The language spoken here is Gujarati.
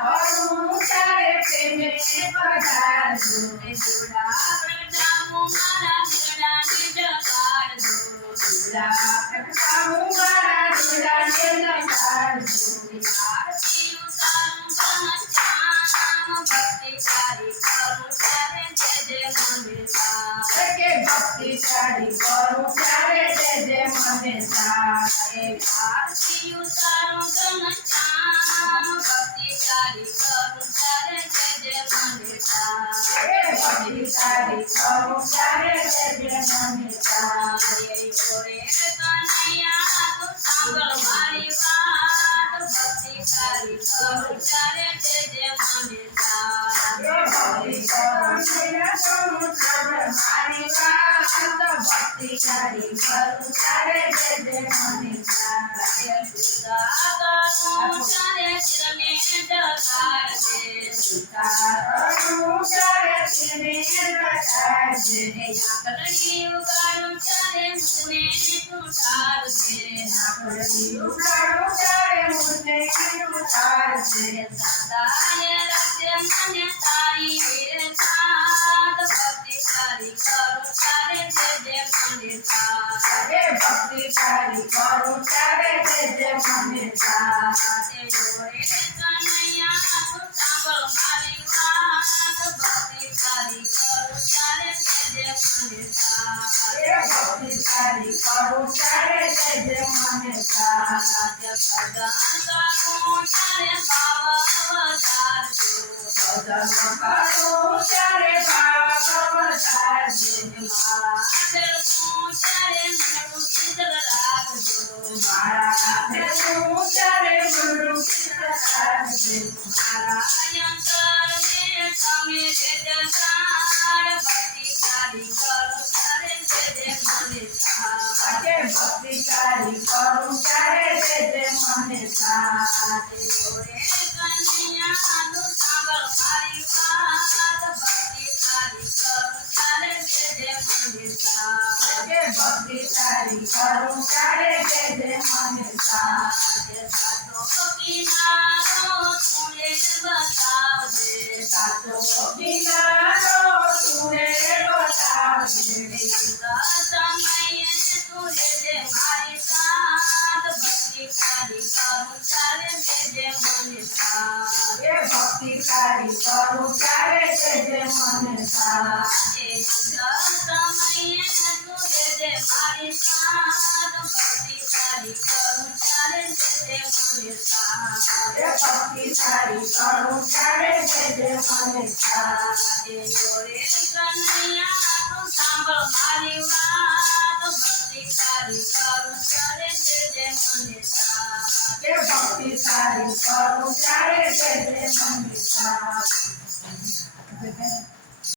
હરું ચારે પ્રેમે પધારજો જોડા પ્રગટાવું મારા દીકરાને જગાડજો જોડા પ્રગટાવું મારા દીકરાને જગાડજો આરતી ઉતારું ઘનશ્યામ ભક્તિ સારી કરું ત્યારે જય જય મને સારે કે ભક્તિ સારી કરું ત્યારે જય જય મને સારે આરતી ઉતારું ઘનશ્યામ ભક્તિ સારી કરું ત્યારે જય જય મને સારે ભક્તિ સારી કરું ત્યારે જય જય મને સારે ઓરે કનૈયા તું સાંભળ મારી વાત ભક્તિ સારી કરું ત્યારે જય જય મને સારે ભક્તિ કરું સાંભળ મારી વાત ભક્તિ સારી કરું ત્યારે જય જય મને સારે તારું ચારે ચરણે ડગાડજે તારું ચારે ચરણે ડગાડજે આકડી ઉગાડું ચારે મુને તું ઠારજે આકડી ઉગાડું ચારે મુને તું ઠારજે સદાય રાખજે મને તારી સાથ ભક્તિ સારી કરું ચારે જય જય મને સારે ભક્તિ સારી કરું ત્યારે જય જય મને સારે ઓરે કનૈયા તું સાંભળ મારી વાત ભક્તિ સારી કરું ત્યારે જય જય મને સારે ભક્તિ સારી કરું ત્યારે જય જય મને સારે ભજન કરું ત્યારે ભાવ વધારજો ભજન કરું ત્યારે ભાવ વધારજે મારા તું ત્યારે મારું ચિત્ર રાખજો મારા હાથે તું ત્યારે મારું ચિત્ર રાખજે મારા અંતરને તમે જસાર ભક્તિ સારી કરો ત્યારે જય જય મને સારે ભક્તિ સારી કરું ત્યારે જય જય મને સારે ઓરે કનૈયા તું સાંભળ મારી વાત ભક્તિ સારી કરું ત્યારે જય જય મને સારે ભક્તિ સારી કરું ત્યારે જય જય મને સારે સાચો કિનારો તુને બતાવજે સાચો કિનારો તુને બતાવજે સમયે તુને જે મારી સાથ ભક્તિ સારી કરું ચાલે જે જે મને સારે ભક્તિ સારી કરું ત્યારે જય જય મને સારે સમયે તુને જે મારી સાથ ભક્તિ સારી કરું ચાલે જે જે મને સારે ભક્તિ સારી કરું ત્યારે જય જય મને સારે ઓરે કનૈયા તું સાંભળ મારી વાત ભક્તિ સારી કરું ત્યારે જય જય મને સારે ભક્તિ સારી કરું ત્યારે જય જય મને સારે